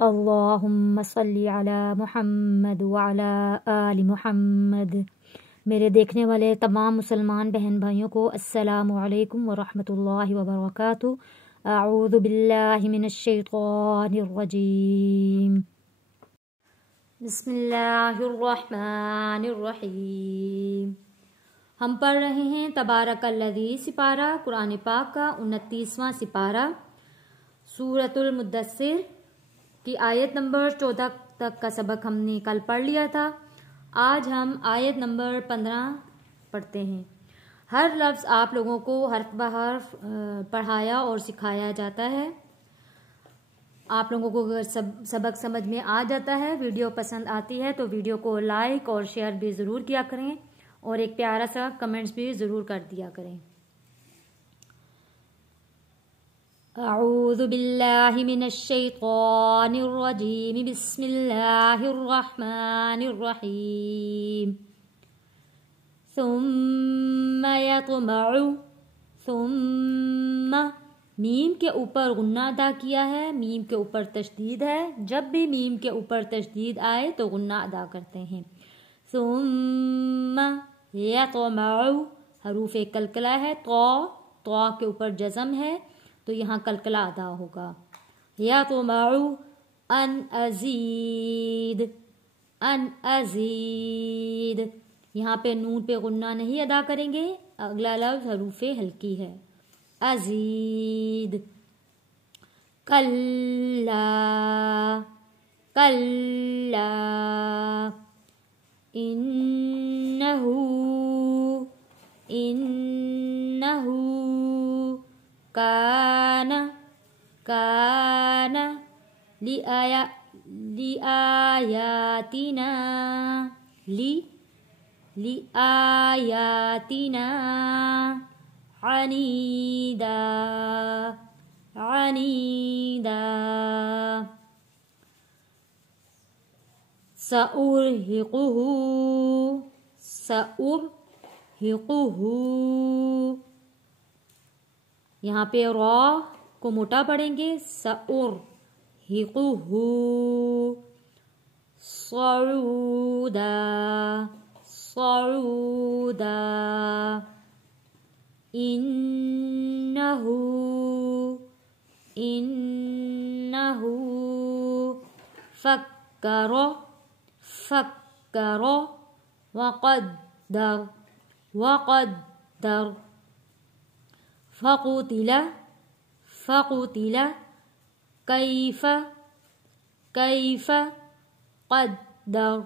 اللہم صلی علی محمد وعلی آل محمد۔ میرے دیکھنے والے تمام مسلمان بہن بھائیوں کو السلام علیکم ورحمۃ اللہ وبرکاتہ۔ اعوذ باللہ من الشیطان الرجیم، بسم اللہ الرحمن الرحیم۔ ہم پڑھ رہے ہیں تبارک الذی سپارہ قرآن پاک کا 29واں سپارہ، سورۃ المدثر کی آیت نمبر 14 تک کا سبق ہم نے کل پڑھ لیا تھا۔ آج ہم آیت نمبر 15 پڑھتے ہیں۔ ہر لفظ آپ لوگوں کو حرف بحرف پڑھایا اور سکھایا جاتا ہے۔ آپ لوگوں کو اگر سبق سمجھ میں آ جاتا ہے، ویڈیو پسند آتی ہے تو ویڈیو کو لائک اور شیئر بھی ضرور کیا کریں اور ایک پیارا سا کمنٹس بھی ضرور کر دیا کریں۔ اعوذ باللہ من الشیطان الرجیم، بسم اللہ الرحمن الرحیم۔ ثم یطمع، ثم میم کے اوپر غنہ ادا کیا ہے، میم کے اوپر تشدید ہے۔ جب بھی میم کے اوپر تشدید آئے تو غنہ ادا کرتے ہیں۔ ثم یطمع، حروف قلقلہ ہے، تو کے اوپر جزم ہے تو یہاں قلقلہ ادا ہوگا۔ یطمع ان ازید، ان ازید، یہاں پہ نون پہ غنہ نہیں ادا کریں گے، اگلا لفظ حروف ہلکی ہے۔ ازید، کلا، کلا، انہو، انہو، کان، کان، لآیاتنا، لآیاتنا، عنیدا، عنیدا، سأرہقہ، سأرہقہ، یہاں پہ را کو موٹا پڑھیں گے، سأرہقہ، صعودا، صعودا، انہو، انہو، فکر، فکر، وقدر، وقدر، فقتل، فقتل، کیف، کیف، قدر،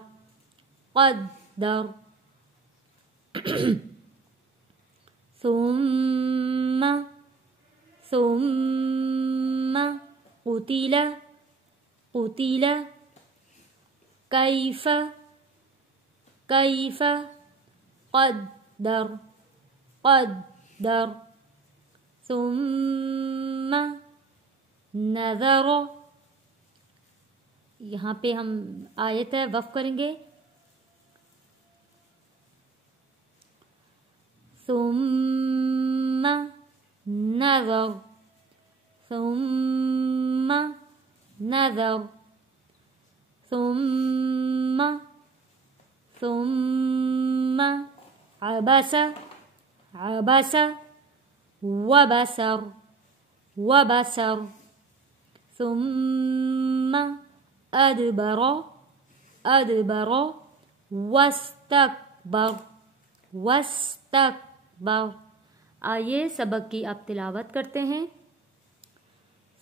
قدر، ثم، ثم، قتل، قتل، کیف، کیف، قدر، قدر، ثم نظر، یہاں پہ ہم آیت ہے وقف کریں گے۔ ثم نظر، ثم نظر، ثم، ثم عبس، عبس، وبسر، وبسر، ثم ادبر، ادبر، واستکبر، واستکبر۔ آئیے سبق کی اب تلاوت کرتے ہیں۔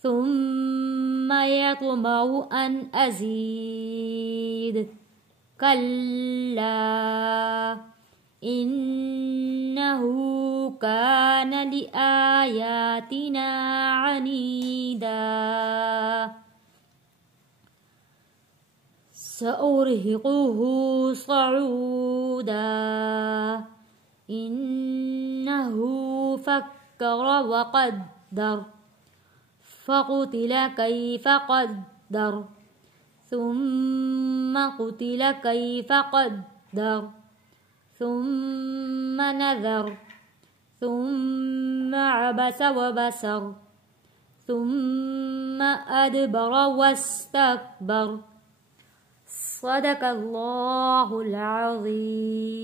ثم یطمع ان ازید، کلا، انہو کان لآیاتنا عنیدا، سأرہقہ صعودا، انہو فکر وقدر، فقتل کیف قدر، ثم قتل کیف قدر، ثم نظر، ثم عبس وبسر، ثم أدبر واستكبر صدق الله العظيم.